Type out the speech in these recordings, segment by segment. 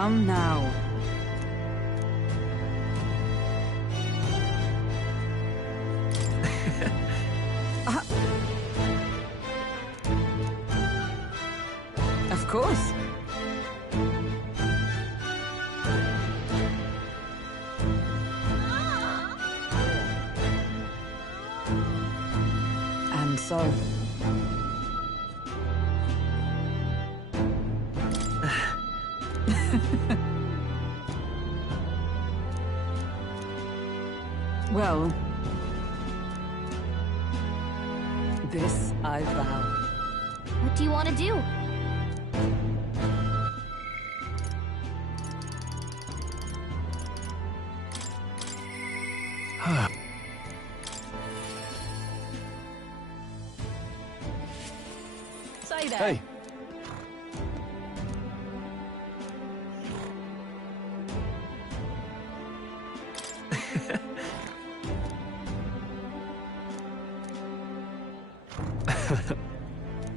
Come now. Of course. And so. Well, this I vow. What do you want to do? Say that. Hey.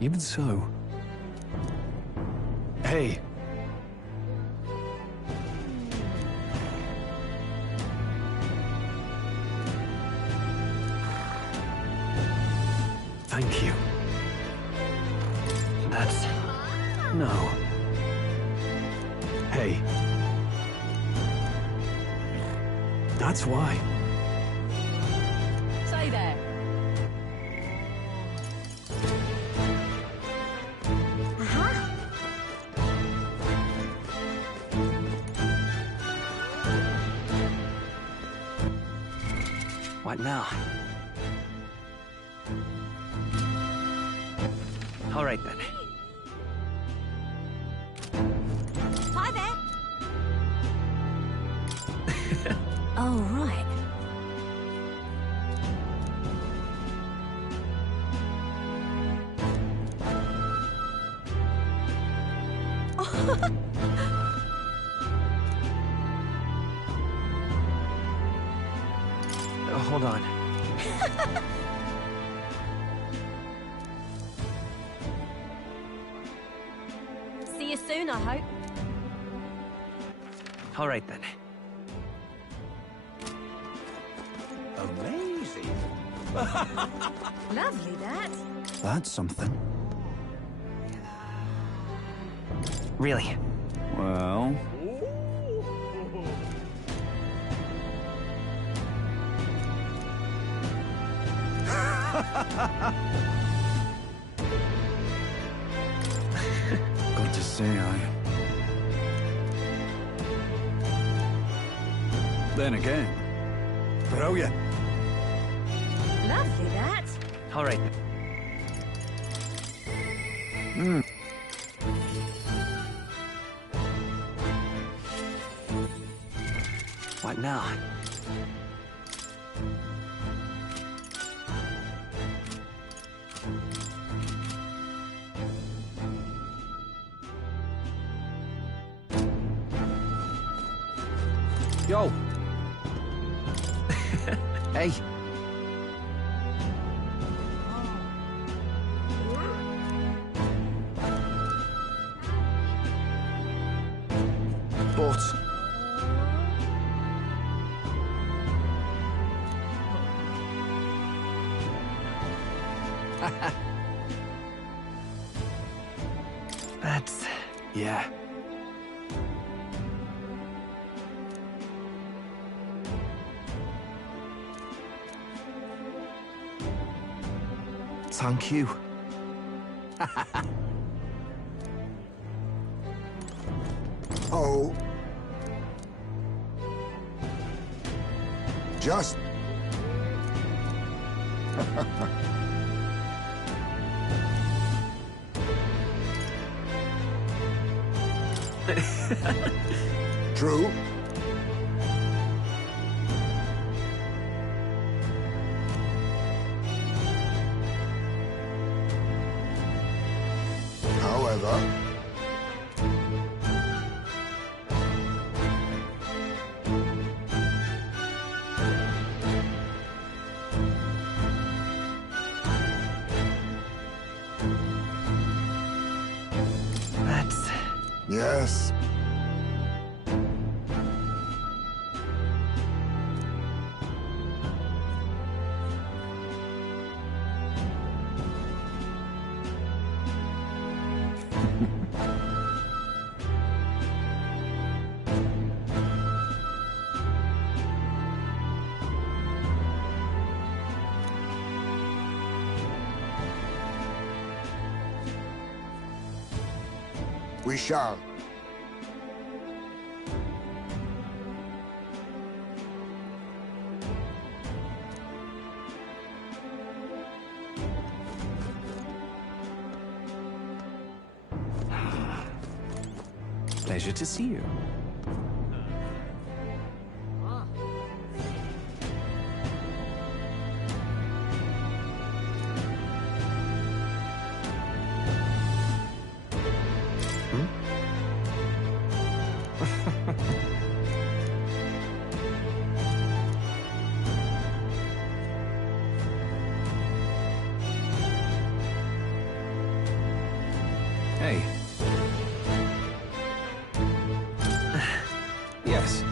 Even so. Hey. Thank you. That's... no. Hey. That's why. Say that. What now? All right then. Hi there. Oh, right. Hold on. See you soon, I hope. All right then. Amazing. Lovely, that. That's something. Really? Well... Got to say, Then again, brilliant. Lovely, that. All right. What now? Yo! Hey! But... That's... yeah. Thank you. Oh. Just. True. However, That's... yes. We shall. Pleasure to see you. Hey. Yes.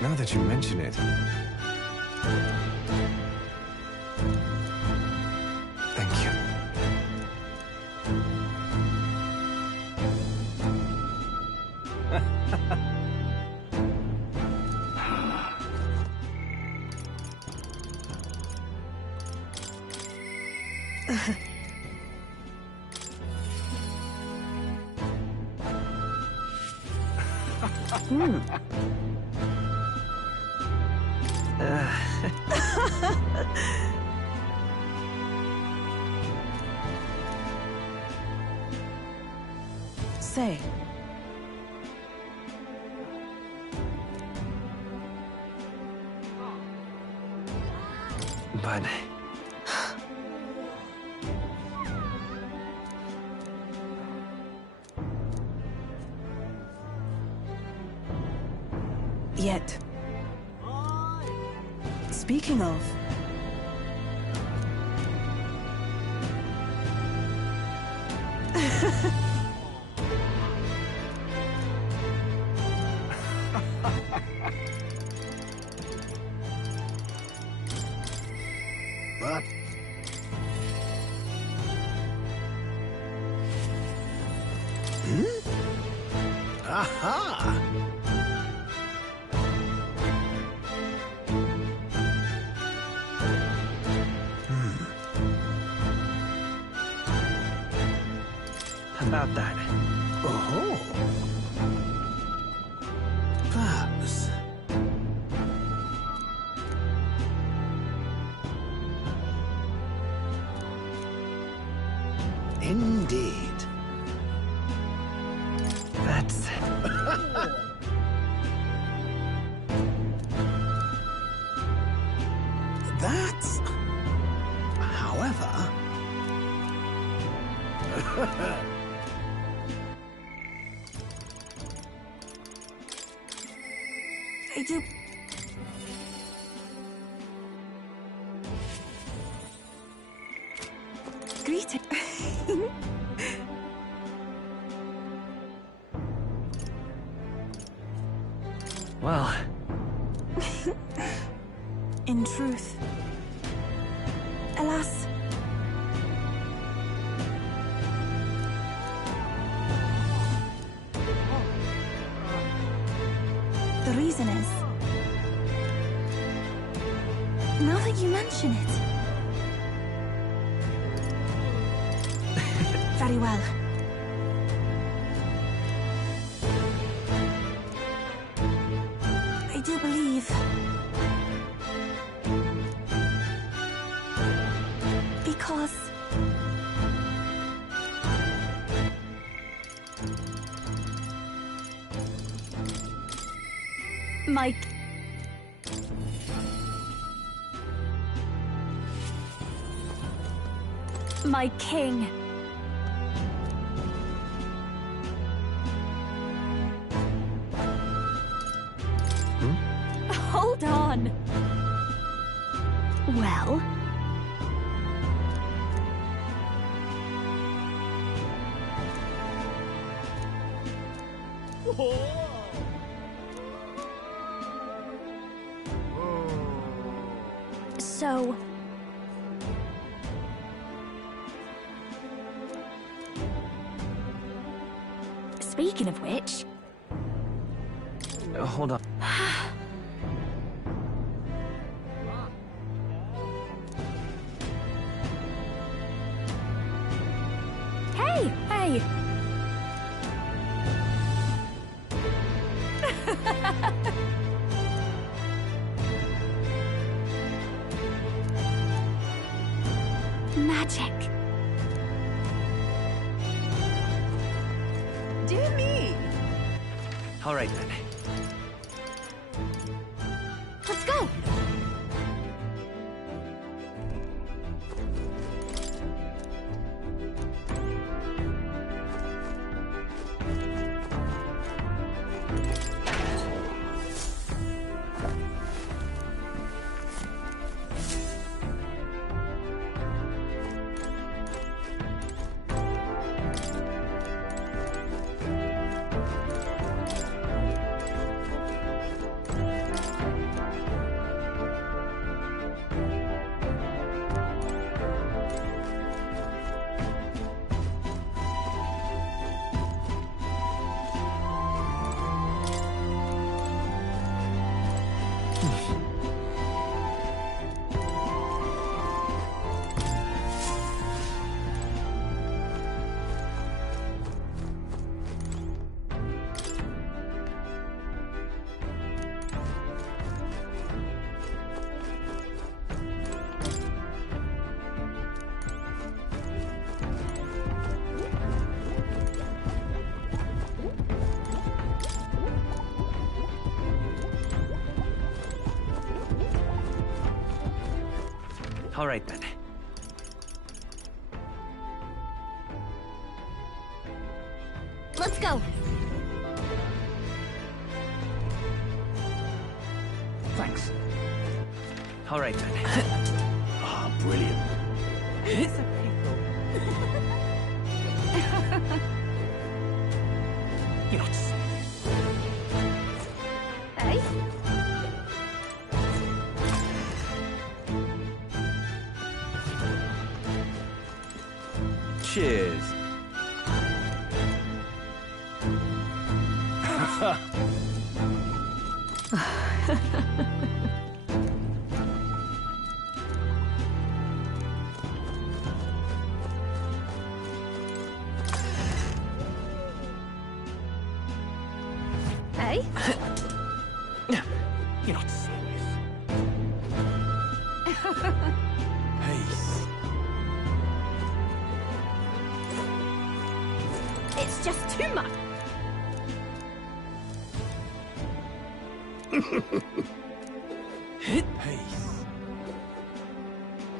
Now that you mention it. Thank you. Say. But... Yet. Speaking of... But aha! about that. Oh. Perhaps. Indeed. That's... That's... However... I do... Greeting. Well... In truth, alas, the reason is, now that you mention it, very well. I do believe because my king. Hold on. Well, so speaking of which, hold on. hey, magic. Do me. All right then. Let's go. All right then. Let's go. Thanks. All right then. Ah, brilliant. It's a pickle. You're not serious. Hey? Cheers. Hey? You're not serious. Peace. It's just too much. Peace.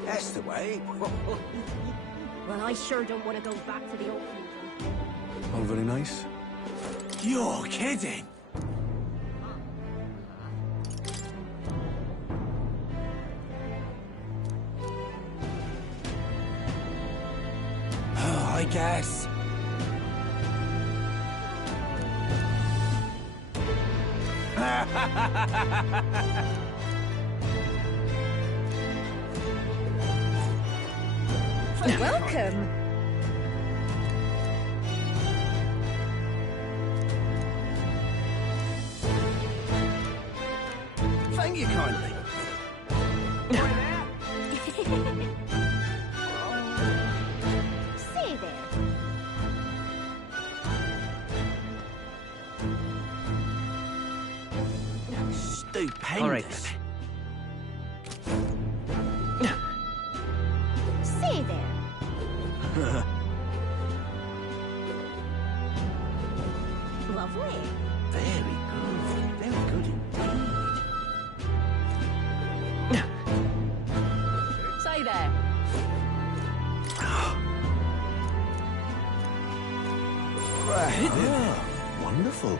That's the way. Well, I sure don't want to go back to the old kingdom. All very nice. You're kidding. I guess. Welcome. Thank you kindly. Say there. Stupendous. All right then. Say there. Lovely. Very good. Very good indeed. Say there. Right. Ah, wonderful.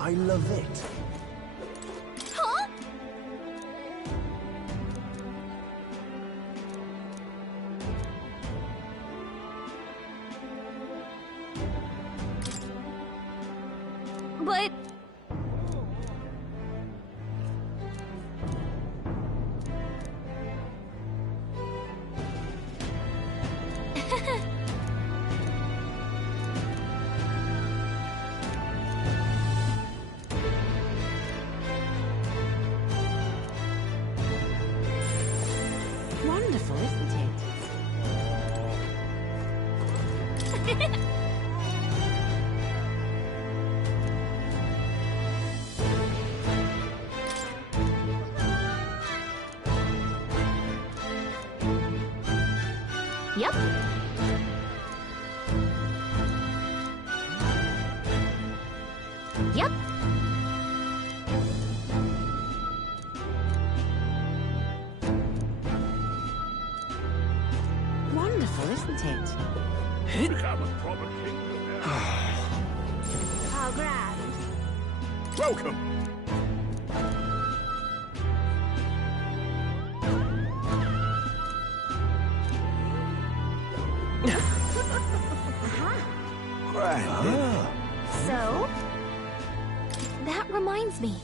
I love it. Huh? But... Wonderful, isn't it? Yep. Yep. Wonderful, isn't it? How grand. Welcome. Grand. So, that reminds me.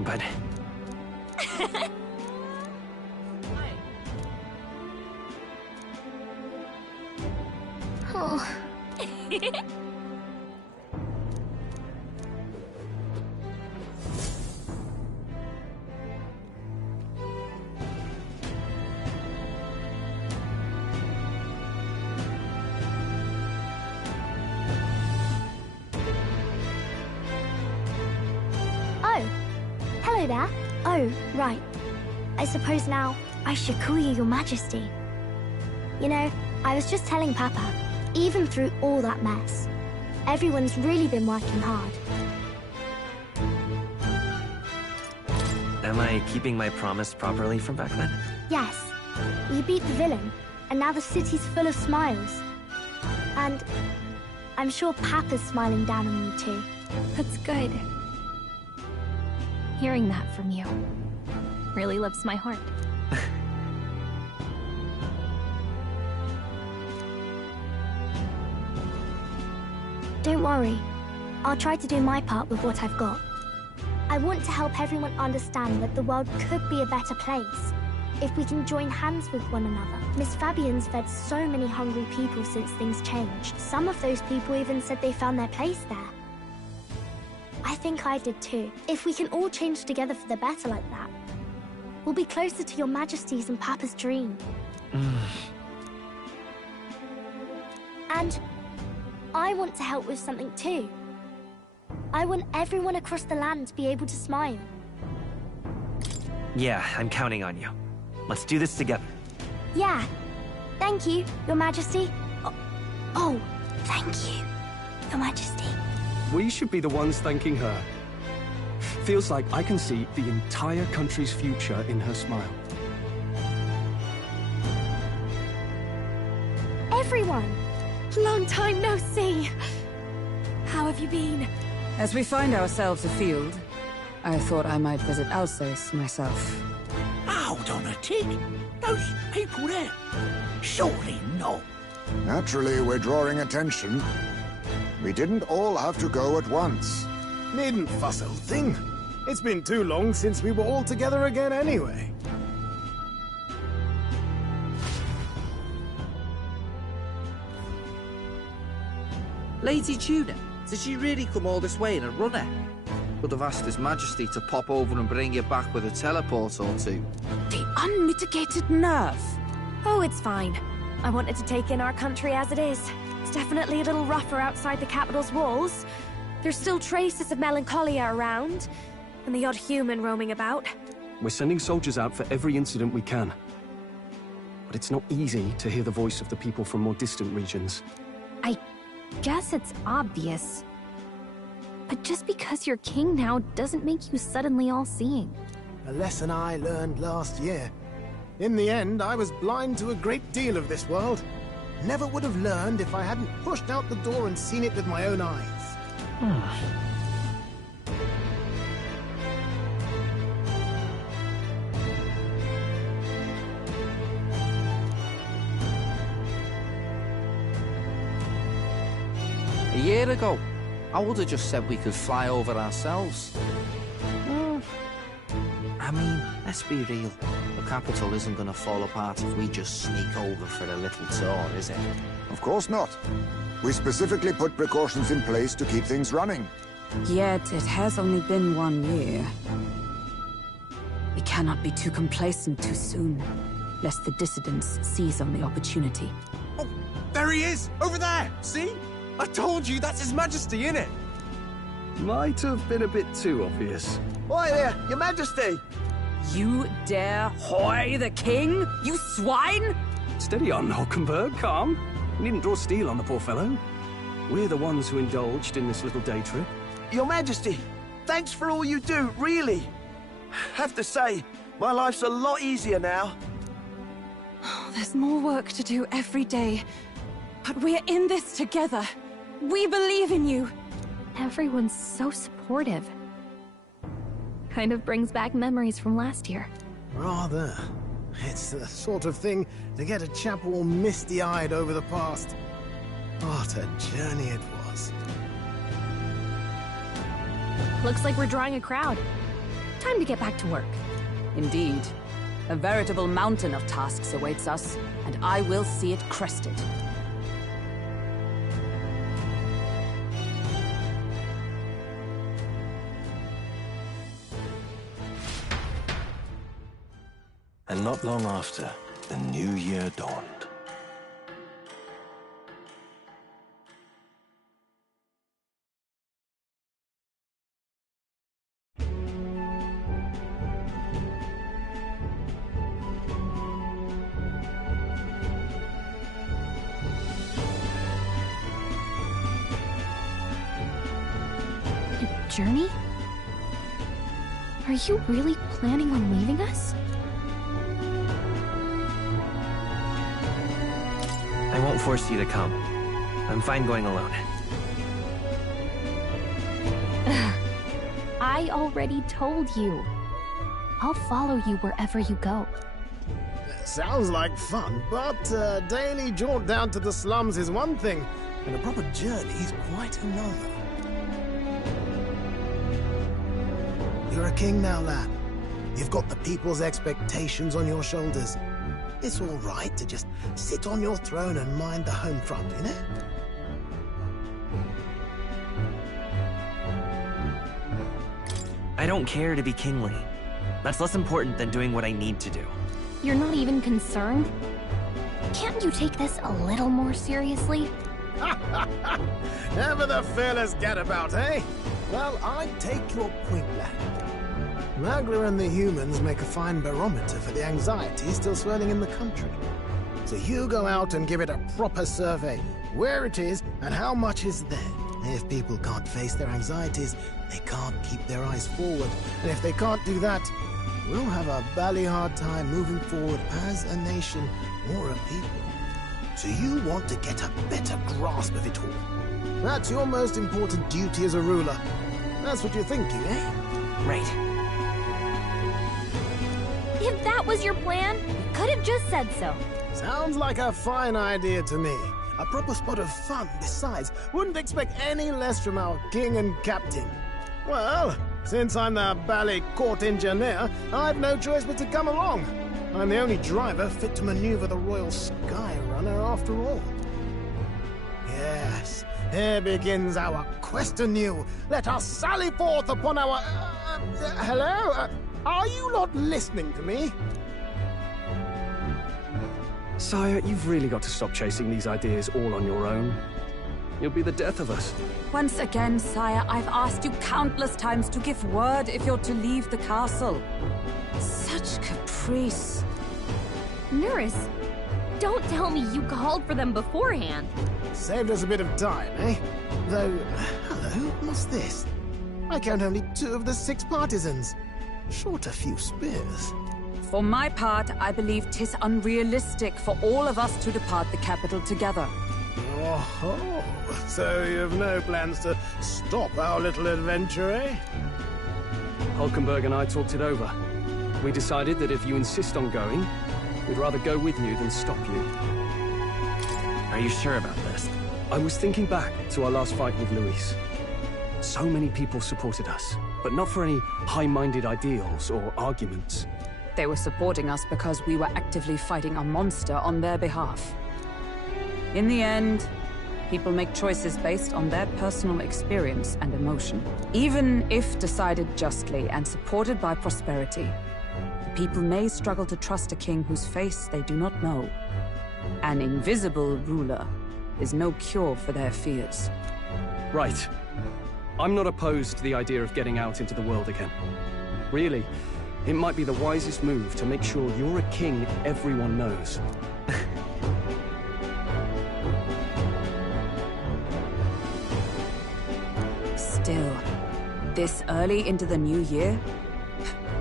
But Oh. Oh, hello there. Oh, right. I suppose now I should call you Your Majesty. You know, I was just telling Papa, even through all that mess, everyone's really been working hard. am I keeping my promise properly from back then? Yes, you beat the villain, and now the city's full of smiles. And I'm sure Papa's smiling down on you too. That's good. Hearing that from you really lifts my heart. Don't worry. I'll try to do my part with what I've got. I want to help everyone understand that the world could be a better place if we can join hands with one another. Miss Fabian's fed so many hungry people since things changed. Some of those people even said they found their place there. I think I did too. If we can all change together for the better like that, we'll be closer to Your Majesty's and Papa's dream. And I want to help with something too. I want everyone across the land to be able to smile. Yeah, I'm counting on you. Let's do this together. Yeah. Thank you, Your Majesty. Oh, thank you, Your Majesty. We should be the ones thanking her. Feels like I can see the entire country's future in her smile. Everyone! Long time no see! How have you been? As we find ourselves afield, I thought I might visit Alsace myself. Hold on a tick. Those people there. Surely not. Naturally, we're drawing attention. We didn't all have to go at once. Needn't fuss, old thing. It's been too long since we were all together again anyway. Lady Tuna, did she really come all this way in a runner? Could have asked His Majesty to pop over and bring you back with a teleport or two. The unmitigated nerve! Oh, it's fine. I wanted to take in our country as it is. It's definitely a little rougher outside the capital's walls. There's still traces of melancholia around, and the odd human roaming about. We're sending soldiers out for every incident we can. But it's not easy to hear the voice of the people from more distant regions. I guess it's obvious. But just because you're king now doesn't make you suddenly all-seeing. A lesson I learned last year. In the end, I was blind to a great deal of this world. Never would have learned if I hadn't pushed out the door and seen it with my own eyes. A year ago, I would have just said we could fly over ourselves. I mean, let's be real. The capital isn't going to fall apart if we just sneak over for a little tour, is it? Of course not. We specifically put precautions in place to keep things running. Yet it has only been 1 year. We cannot be too complacent too soon, lest the dissidents seize on the opportunity. Oh, there he is! Over there! See? I told you, that's His Majesty, innit? Might have been a bit too obvious. Oi there, Your Majesty! You dare hoy the king? You swine! Steady on, Hulkenberg, calm. You needn't draw steel on the poor fellow. We're the ones who indulged in this little day trip. Your Majesty, thanks for all you do, really. Have to say, my life's a lot easier now. There's more work to do every day. But we're in this together. We believe in you. Everyone's so supportive. Kind of brings back memories from last year. Rather. It's the sort of thing to get a chap all misty-eyed over the past. What a journey it was. Looks like we're drawing a crowd. Time to get back to work. Indeed. A veritable mountain of tasks awaits us, and I will see it crested. And not long after, the new year dawned. A journey? Are you really planning on leaving us? I won't force you to come. I'm fine going alone. I already told you. I'll follow you wherever you go. Sounds like fun, but a daily jaunt down to the slums is one thing, and a proper journey is quite another. You're a king now, lad. You've got the people's expectations on your shoulders. It's all right to just sit on your throne and mind the home front, you know? I don't care to be kingly. That's less important than doing what I need to do. You're not even concerned? Can't you take this a little more seriously? Ever the fearless gadabout, eh? Well, I take your point, lad. Magla and the humans make a fine barometer for the anxiety still swirling in the country. So you go out and give it a proper survey, where it is and how much is there. If people can't face their anxieties, they can't keep their eyes forward. And if they can't do that, we'll have a bally hard time moving forward as a nation or a people. So you want to get a better grasp of it all. That's your most important duty as a ruler. That's what you're thinking, eh? Right. If that was your plan, you could have just said so. Sounds like a fine idea to me. A proper spot of fun, besides. Wouldn't expect any less from our king and captain. Well, since I'm the bally court engineer, I've no choice but to come along. I'm the only driver fit to maneuver the Royal Skyrunner after all. Yes, here begins our quest anew. Let us sally forth upon our... hello? Are you not listening to me? Sire, you've really got to stop chasing these ideas all on your own. You'll be the death of us. Once again, sire, I've asked you countless times to give word if you're to leave the castle. Such caprice. Nurse, don't tell me you called for them beforehand. Saved us a bit of time, eh? Though, hello, what's this? I count only 2 of the 6 partisans. Short a few spears. For my part, I believe 'tis unrealistic for all of us to depart the capital together. Oh, so you've no plans to stop our little adventure, eh? Hulkenberg and I talked it over. We decided that if you insist on going, we'd rather go with you than stop you. Are you sure about this? I was thinking back to our last fight with Luis. So many people supported us, but not for any high-minded ideals or arguments. They were supporting us because we were actively fighting a monster on their behalf. In the end, people make choices based on their personal experience and emotion. Even if decided justly and supported by prosperity, the people may struggle to trust a king whose face they do not know. An invisible ruler is no cure for their fears. Right. I'm not opposed to the idea of getting out into the world again. Really, It might be the wisest move to make sure you're a king everyone knows. Still, this early into the new year?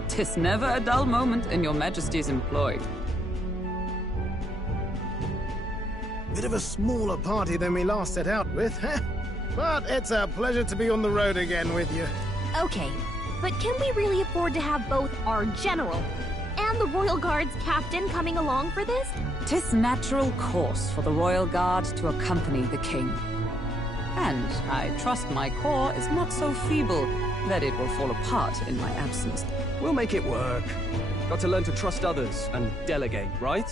'Tis never a dull moment in your Majesty's employ. Bit of a smaller party than we last set out with, huh? But it's a pleasure to be on the road again with you. Okay, but can we really afford to have both our general and the Royal Guard's captain coming along for this? 'Tis natural course for the Royal Guard to accompany the king. And I trust my corps is not so feeble that it will fall apart in my absence. We'll make it work. Got to learn to trust others and delegate, right?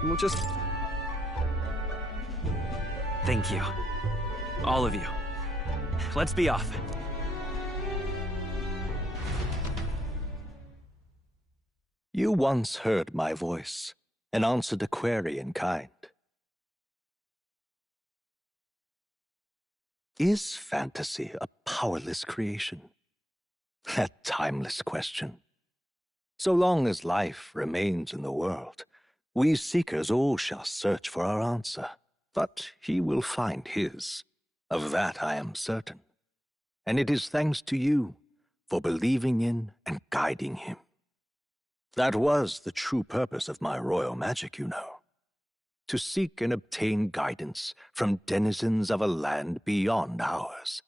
And we'll just... Thank you. All of you. Let's be off. You once heard my voice and answered a query in kind. Is fantasy a powerless creation? That timeless question. So long as life remains in the world, we seekers all shall search for our answer. But he will find his. Of that I am certain. And it is thanks to you for believing in and guiding him. That was the true purpose of my royal magic, you know. To seek and obtain guidance from denizens of a land beyond ours.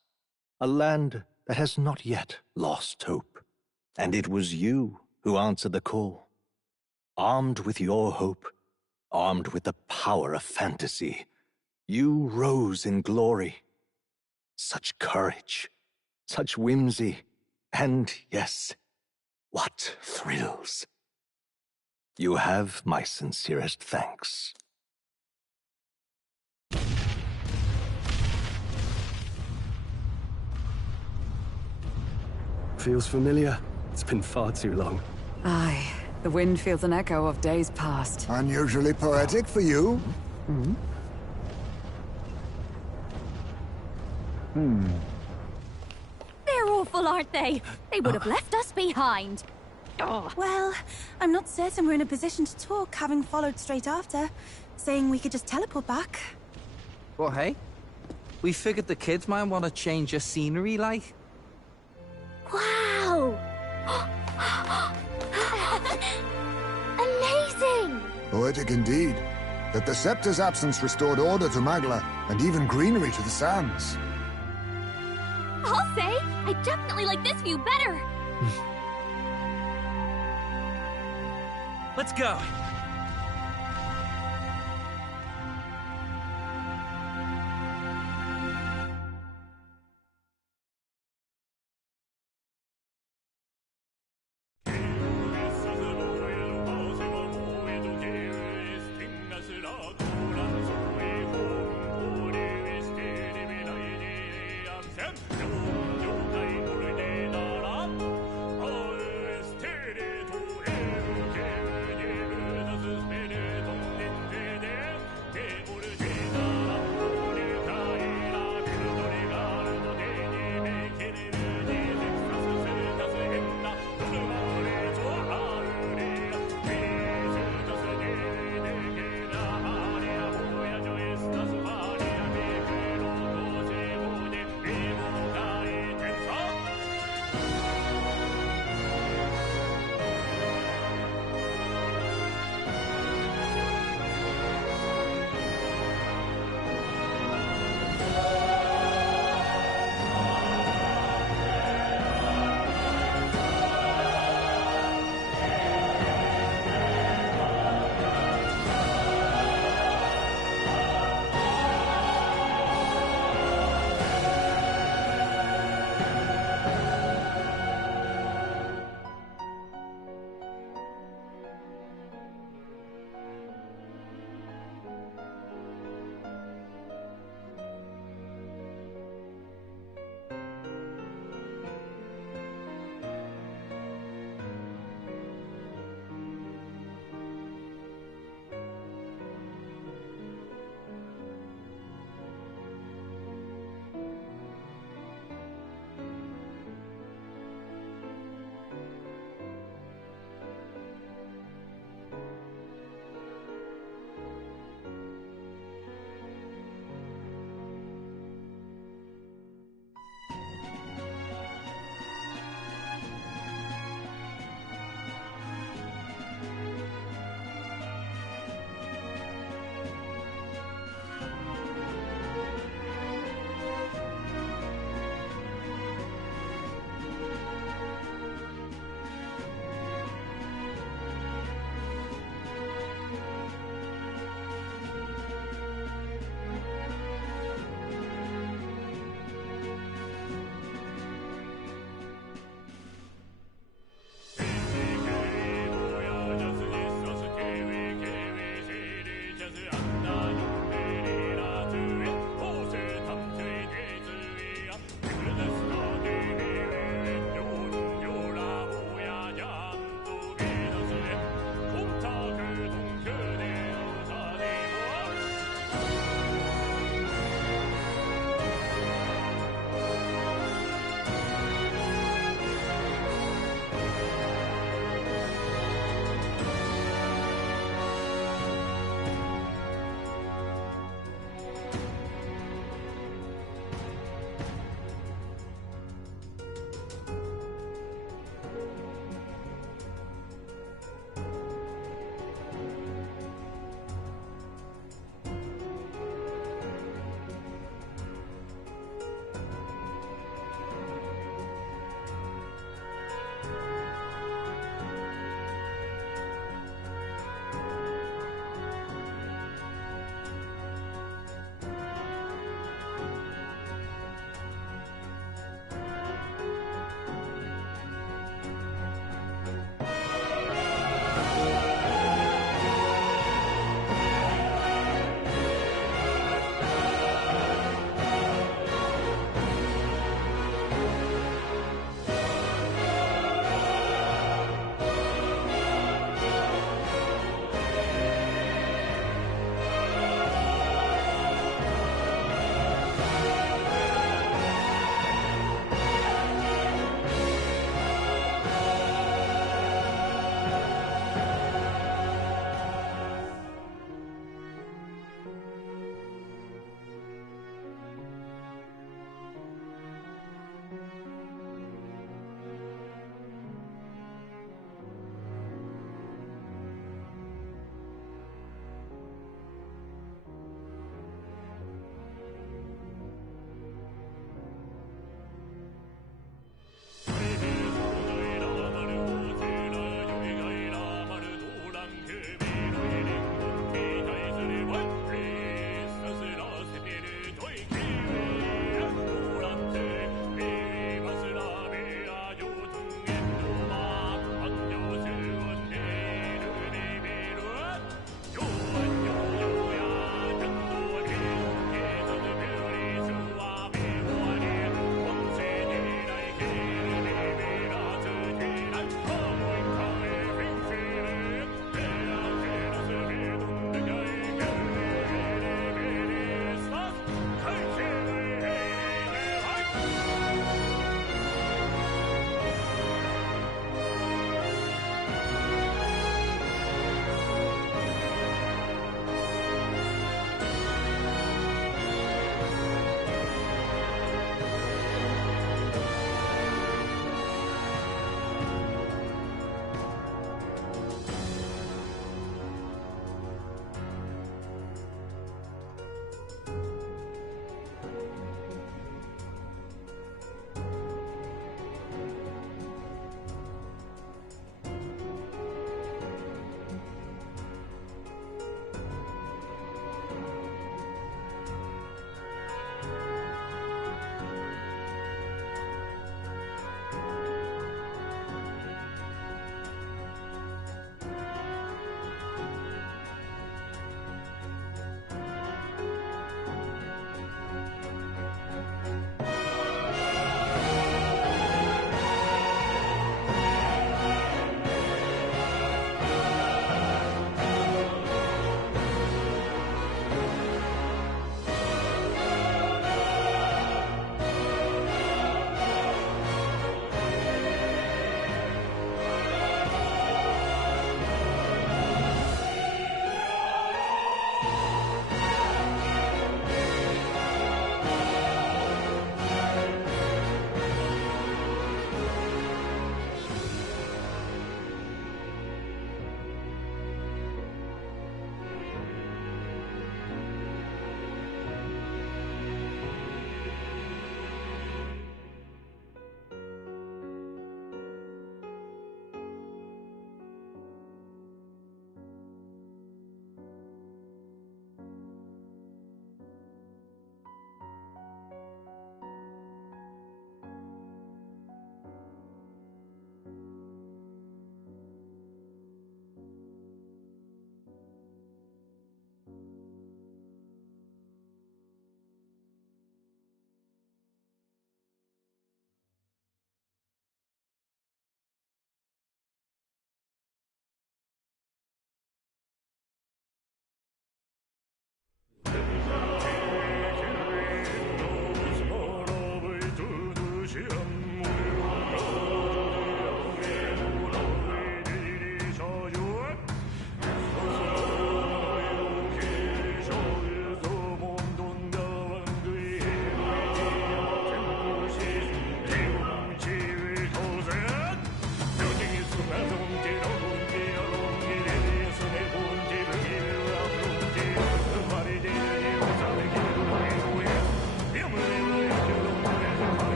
A land that has not yet lost hope. And it was you who answered the call. Armed with your hope, armed with the power of fantasy, you rose in glory. Such courage, such whimsy, and yes, what thrills. You have my sincerest thanks. Feels familiar. It's been far too long. Aye, the wind feels an echo of days past. Unusually poetic for you. They're awful, aren't they? They would have left us behind. Oh. Well, I'm not certain we're in a position to talk, having followed straight after, saying we could just teleport back. Well, hey, we figured the kids might want to change your scenery, like. Wow! Amazing! Poetic indeed. That the scepter's absence restored order to Magla, and even greenery to the sands. I'll say, I definitely like this view better. Let's go.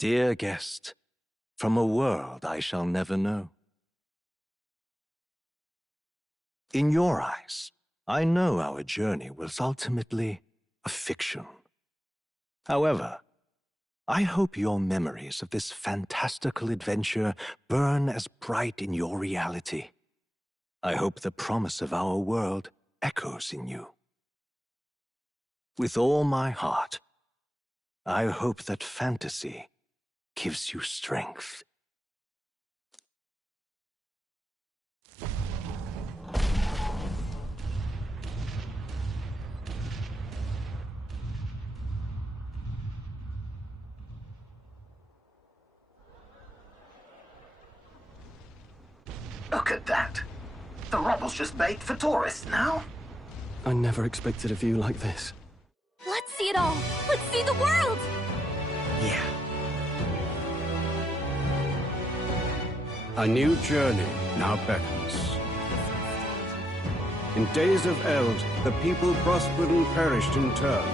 Dear guest, from a world I shall never know. In your eyes, I know our journey was ultimately a fiction. However, I hope your memories of this fantastical adventure burn as bright in your reality. I hope the promise of our world echoes in you. With all my heart, I hope that fantasy gives you strength. Look at that. The rubble's just bait for tourists now. I never expected a view like this. Let's see it all. Let's see the world. Yeah. A new journey now beckons. In days of eld, the people prospered and perished in turn.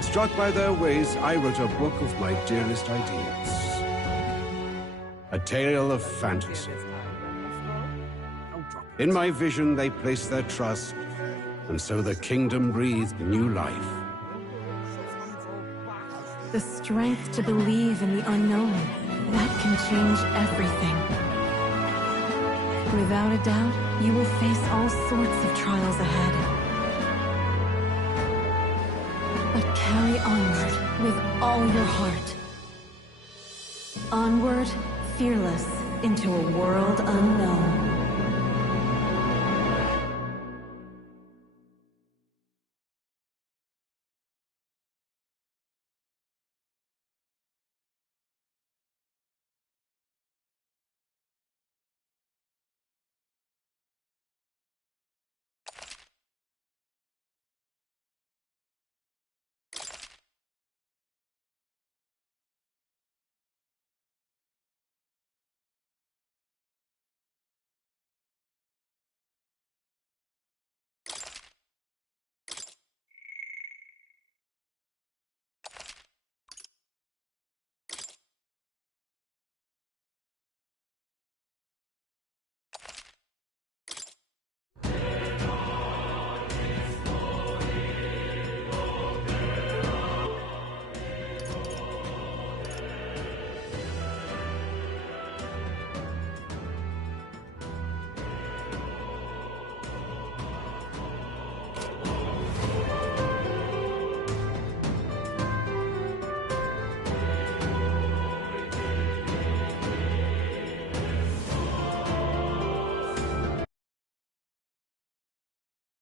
Struck by their ways, I wrote a book of my dearest ideas. A tale of fantasy. In my vision, they placed their trust, and so the kingdom breathed new life. The strength to believe in the unknown, that can change everything. Without a doubt, you will face all sorts of trials ahead. But carry onward with all your heart. Onward, fearless, into a world unknown.